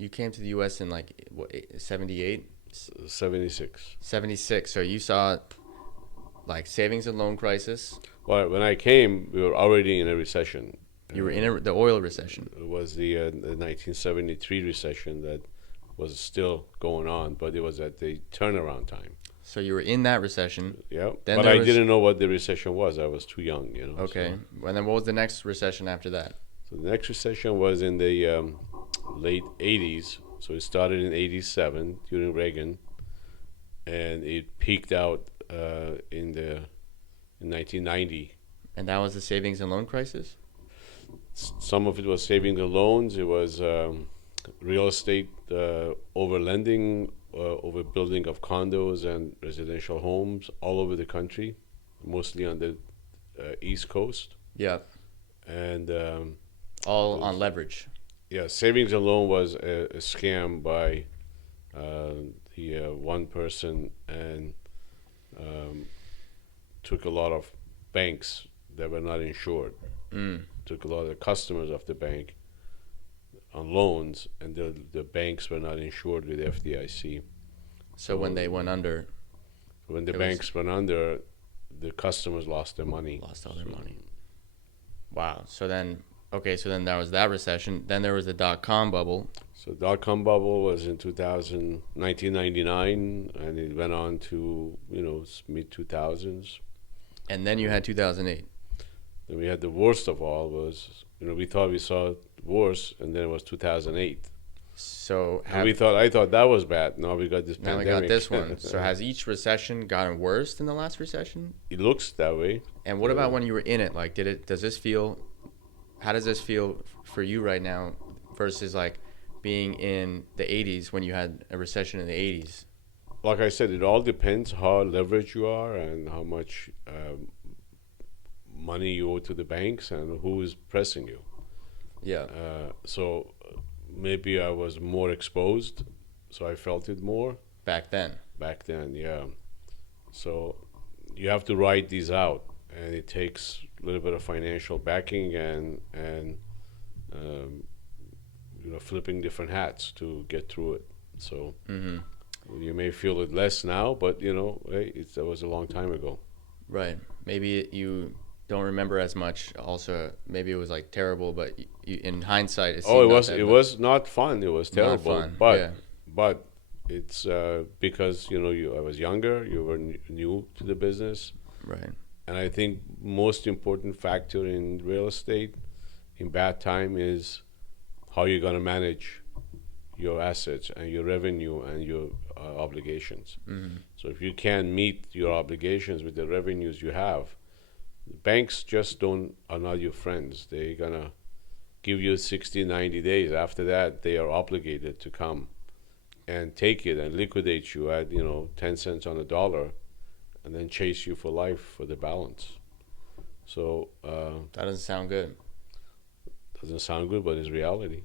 you came to the U.S. in like what, 78, 76. 76. So you saw like savings and loan crisis. Well, when I came, we were already in a recession. You were in the oil recession. It was the 1973 recession that was still going on, but it was at the turnaround time. So you were in that recession. Yeah, Then but there I was, didn't know what the recession was. I was too young, you know. okay. And then what was the next recession after that? So the next recession was in the late 80s. So it started in 87 during Reagan, and it peaked out in 1990. And that was the savings and loan crisis? Some of it was saving the loans. It was real estate overlending, overbuilding of condos and residential homes all over the country, mostly on the East Coast. Yeah. And all on leverage. yeah, savings and loan was a scam by the one person, and took a lot of banks that were not insured. Took a lot of the customers of the bank on loans, and the banks were not insured with FDIC. So when they went under, When the It was- banks went under, the customers lost their money. lost all their money. Wow. So then, okay, so then there was that recession. Then there was the dot-com bubble. So dot-com bubble was in 1999, and it went on to, mid 2000s. And then you had 2008. Then we had the worst of all was, we thought we saw worse, and then it was 2008. So And I thought that was bad. Now we got this now we pandemic. got this one. So has each recession gotten worse than the last recession? It looks that way. And what about when you were in it? Like, how does this feel for you right now versus like being in the 80s when you had a recession in the 80s? Like I said, it all depends how leveraged you are and how much money you owe to the banks and who is pressing you. Yeah. So maybe I was more exposed, so I felt it more Back then. back then. Yeah. So you have to write these out, and it takes a little bit of financial backing and um, flipping different hats to get through it. So you may feel it less now, but hey, that was a long time ago. Right. Maybe you don't remember as much. Also, maybe it was like terrible, but in hindsight, it seemed not that It bad. was not fun. It was terrible. fun, But yeah. but it's because I was younger. You were new to the business, Right. and I think most important factor in real estate in bad time is how you're going to manage your assets and your revenue and your obligations. So if you can't meet your obligations with the revenues you have, banks just are not your friends. They're gonna give you 60, 90 days. After that, they are obligated to come and take it and liquidate you at 10 cents on a dollar, and then chase you for life for the balance. So That doesn't sound good. doesn't sound good, but it's reality.